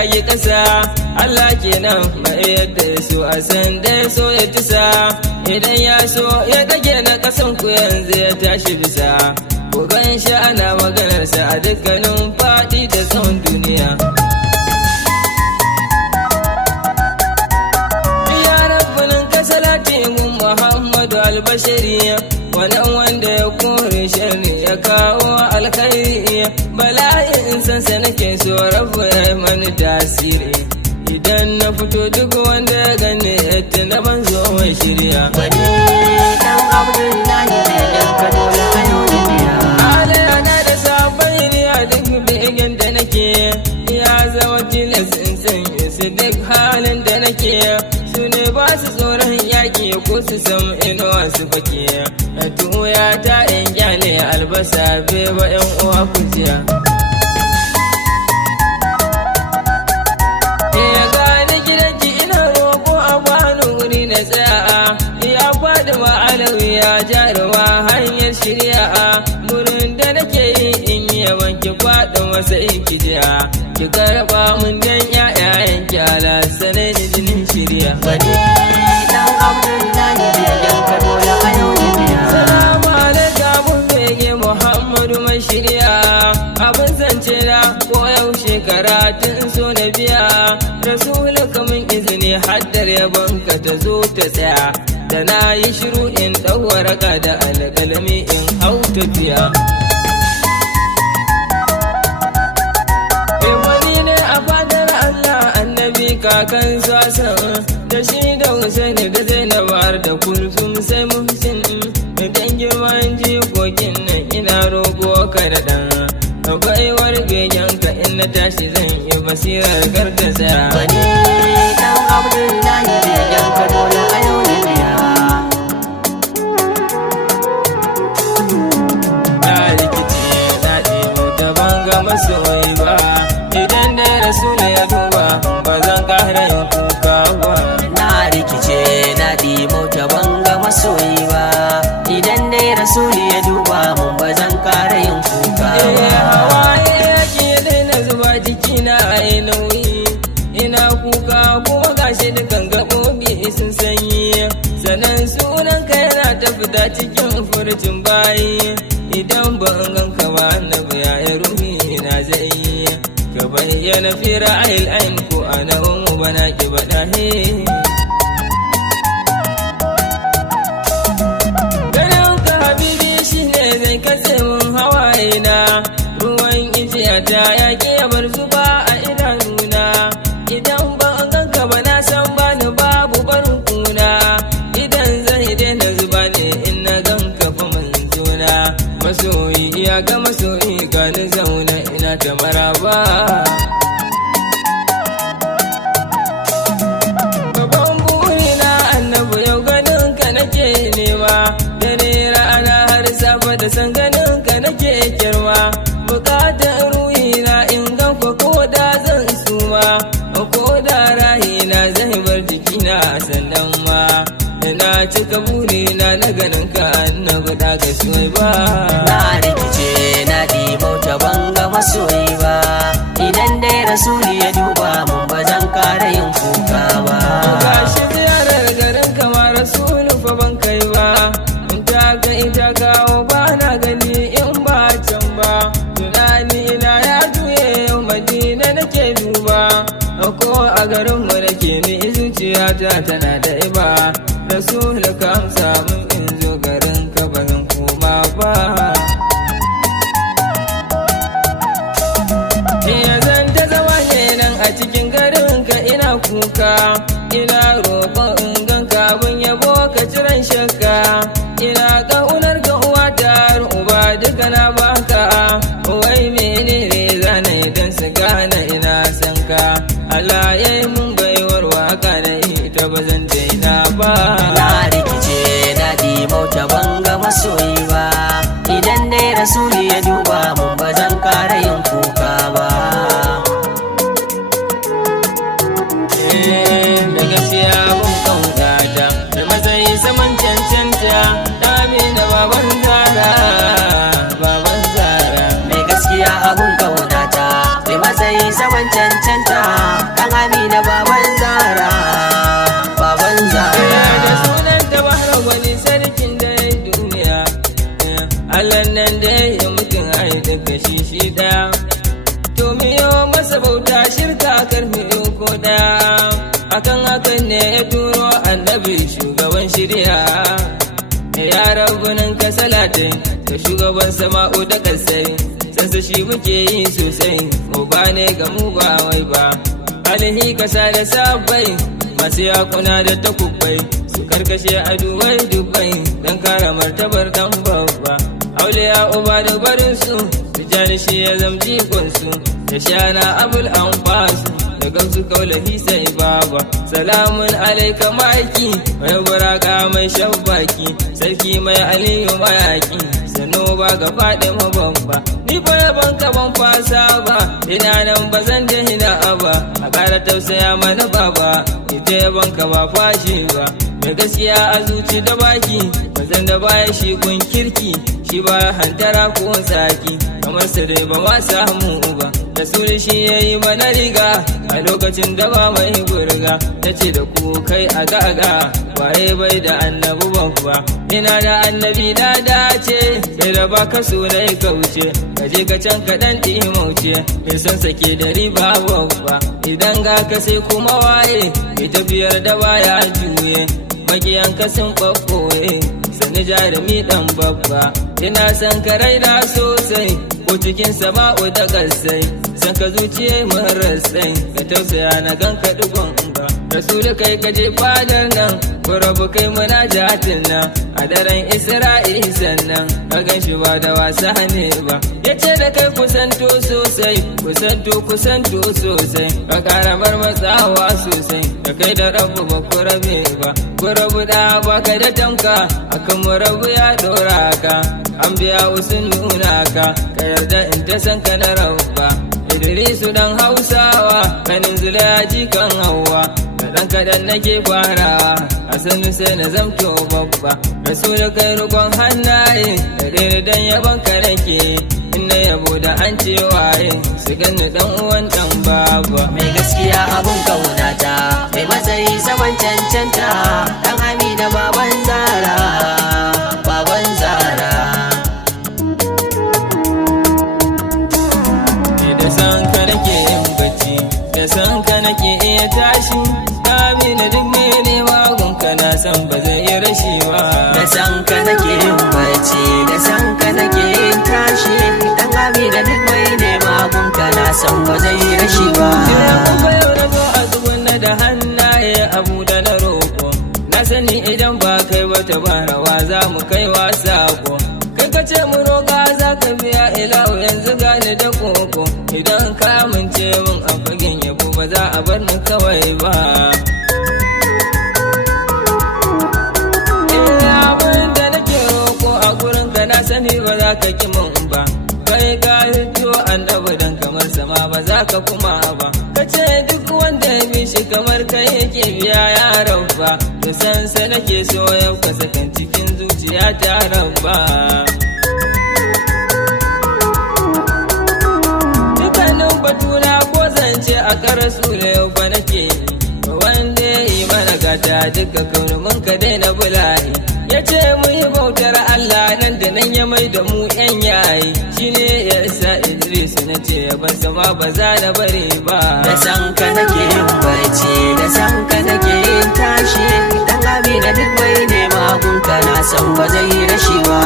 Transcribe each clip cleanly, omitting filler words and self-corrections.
yagi ƙasa. Allah kenan mai yadda ya so a san da ya so ya tisa. Idan ya so ya dage na ƙasan ku yanzu ya tashi bisa. Ku gan shi ana maganarsa a dukkanin faɗi da tsawon duniya. Ya rabbunin ka salati mun Muhammadu albashari, wannan wanda ya kore sharri ya kawo alkhairi. Bala'in sansa nake so rabu ya yi mani tasiri. Idan na fito duk wanda ya gane yadda na ban zo mai shirya. Wani ɗan Abdullahi ne ɗan Kaduna a yau da biya. Alayana da sabon riya duk begen da nake, ya zama tilas in sanya su duk halin da nake. Su ne ba su tsoron yaƙi ko su san inuwa su fake. Tuya ta in gyale albasa bai ba 'yan uwa kujiya. Ya jaruwa hanyar shirya wurin da nake yi in yi wanki kwaɗin wasa in kijiya. Ki karɓa mun dan ƴaƴayen ki ala sanai da jinin shirya. Wani ɗan Abdullahi ne ɗan Kaduna a yau da biya. Salamu alaikum mun bege Muhammadu mai shirya. Abin zance na ko yaushe karatun so na biya. Rasulu kamun izini haddar yabonka ta zo ta tsaya. Da na yi shiru in ɗauwaraka da alƙalami in hau tafiya. Wani ne a fadar Allah annabi kakan sasan, da shi da Husaini da Zainabar da Kulsum sai Muhsin. Dan girman jikokin nan ina roƙo ka da ɗan baiwar begenka in na tashi zan yi basirar gargaza. Wani ɗan Abdullahi ne ɗan Kaduna a yau da biya. Na rikice na ɗebo da banga masoyi ba, idan da Rasulu ya duba ba zan ƙara yin kuka ba. Na rikice na ɗimo ta banga masoyi ba, idan dai Rasulu ya duba mun ba zan ƙara yin kuka ba. Hawaye yake daina zuba jikina a yi nauyi, ina kuka kuma gashi dukan gaɓoɓi sun sanyi. Sannan sunan ka yana ta fita cikin furcin bayi, idan ban ganka ba annabi ya ruhi na zai yi. Ka bayyana fi ra'ayil ain ko ana umu bana ki bada he. Ganin ka habibi shine zai katse mun hawaye na, ruwan ijiyata ya ke bar zuba a idanuna. Idan ban ganka ba na san bani babu barin kuna, idan zai daina zuba ne in na ganka fa manzona. Masoyi ya ga masoyi gani zauna ina ta maraba. Babban burina annabi yau ganin ka nake nema, dare rana har safa da san ganin ka nake kirma. Bukatar ruhina in gan ko da zan suma, ko da rahina zai bar jikina sannan ma. Na cika burina na ganin ka annabi da ga soyi ba. Na rikice na ɗimo ta banga masoyi ba, idan dai Rasulu ya duba mun ba zan ƙara yin kuka ba. Gashi ziyarar garin kama Rasulu fa ban kai ba, in ta ga ita kawo ba na gani in ba can ba. Tunani na ya juye yau Madina nake duba, ko a garin mu nake ni zuciyata tana da iba. Rasulu ka amsa mun in zo garin ka ba zan koma ba. Zan ta zama kenan a cikin garin ka ina kuka, ina roƙon in ganka abin yabo ka ciran shakka. Ina ƙaunar ka uwa tar uba duka na baka, wai menene zana idan su gane ina san ka. Allah ya yi mun baiwar waka na ita ba zan daina ba. Na rikice na ɗimo ta banga masoyi ba, idan dai Rasulu ya duba mun ba zan ƙara yin kuka ba. Da gaskiya mun kaunata da matsayi saman cancanta, dami da baban zara, baban zara. Mai gaskiya abun kaunata, mai matsayi saman cancanta. cancanta dan Amina baban Zara baban Zara da sunan da bahra wani sarkin da ya duniya Allah nan da ya mutum ai daga shi daya to miyo masa bauta shirka karmi ko daya akan hakan ne ya turo annabi shugaban shari'a ya rabunan ka salatin da shugaban sama'u da kasai sansa shi muke yi sosai mu ba ne ga mu ba wai ba alihi kasa da sabai masu yakuna da takubai su karkashe aduwai dubai don kare martabar dan babba auliya uba da barinsu su jani shi ya zamji kunsu da shana abul anfasu da gamsu kaulahi sai baba salamun alaika maki mai buraka mai shabbaki sarki mai aliyu mayaki sano ba ga faɗi mabamba ni fa yaban ka ban fasa ba ina nan ba zan da hina ba a ƙara tausaya mana baba ita yaban ka ba fashi ba mai gaskiya a zuci da baki bazan da baya shi kun kirki shi ba hantara ko tsaki kamar su dai ba ma samu ba da suri shi ya yi mana riga a lokacin da ba mai burga ta ce da ku kai a gaga waye bai da annabu babba ina da annabi na dace sai da ba ka so na yi kauce ka je ka can ka dan mauce mai son sake da riba babba idan ga ka sai kuma waye mai tafiyar da baya juye makiyan ka sun ɓaɓɓoye sani jarumi dan babba ina son ka raina sosai ko cikin sama'u da gasai san ka zuciye mun rasai ka tausaya na gan ka dugon ba rasulu kai ka je fadar nan ko rabu kai muna jatin nan a daren isra'i sannan ka gan shi ba da wasa ne ba yace da kai kusanto sosai kusanto sosai ka kara matsawa sosai da kai da rabu ba ku rabe ba ku rabu da baka da tamka akan mu rabu ya dora ka an biya usun nuna ka ka yarda in ta san ka na rabba Idrisu dan Hausawa kanin zulaji kan Hauwa kadan kadan nake farawa a sanu sai na zamto babba Rasulu kai rukon hannaye da dan yaban ka nake inna yabo da an ce waye su ganni dan uwan dan baba mai gaskiya abun kaunata mai matsayi saman cancanta dan Amina baban Zara baban Zara da san ka nake yin bacci da san ka nake iya tashi Amina duk me ne magun ka na san ba zai yi rashi ba da san ka nake yin bacci da san ka nake yin tashi dan Amina duk mai ne magun ka na san ba zai yi rashi ba kuma yau na zo a zugunna da hannaye abu da na roƙo na sani idan ba kai wata barawa za mu kai wasa ko kai ka ce mu roƙa za ka biya ilahu yanzu gane da koko idan ka amince min a fagen yabo ba za a bar ni kawai ba abin da nake roƙo a gurin ka na sani ba za ka ki min ba kai ka hito annabi dan kamar sama ba za ka kuma ba ka ce duk wanda ya bi shi kamar kai yake biya yaran ba da sansa nake so yau ka sakan cikin zuciya ta rabba dukkanin batuna ko zance a karasu da yau ba nake wanda ya yi mana gata duka kaunumin ka daina bula'i ya ce mu yi bautar Allah nan da nan ya mai da mu yan yayi shine ya isa Idris na ce ban sama ba za na bari ba da san ka nake yin barci da san ka nake yin tashi dan Amina duk mai ne magun ka na san ba zai yi rashi ba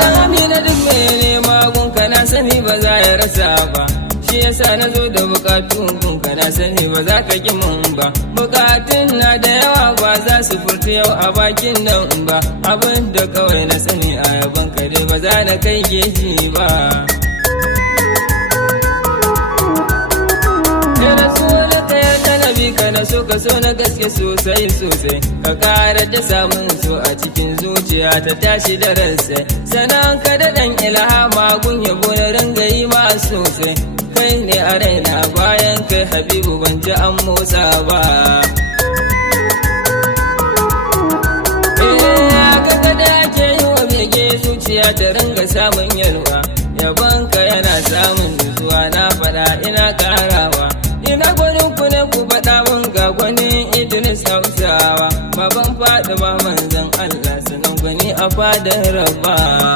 dan Amina duk mai ne magun ka na sani ba za ya rasa ba shi yasa na zo da bukatun gunka na sani ba za ka ki mun ba bukatun na da yawa ba za su furta yau a bakin nan ba abin da kawai na sani a yaban ka dai ba za na kai geji ba ka na so ka so na gaske sosai sosai ka kara da samun so a cikin zuciya ta tashi da ransa sanan ka da dan ilhama gun yabo na ringa yi ma sosai kai ne a raina bayan kai habibu ban ji an motsa ba kaga da ake yi wa bege zuciya ta ringa samun yalwa yabon ka yana samun nutsuwa na fada ina karawa ina gwanin fadar rabba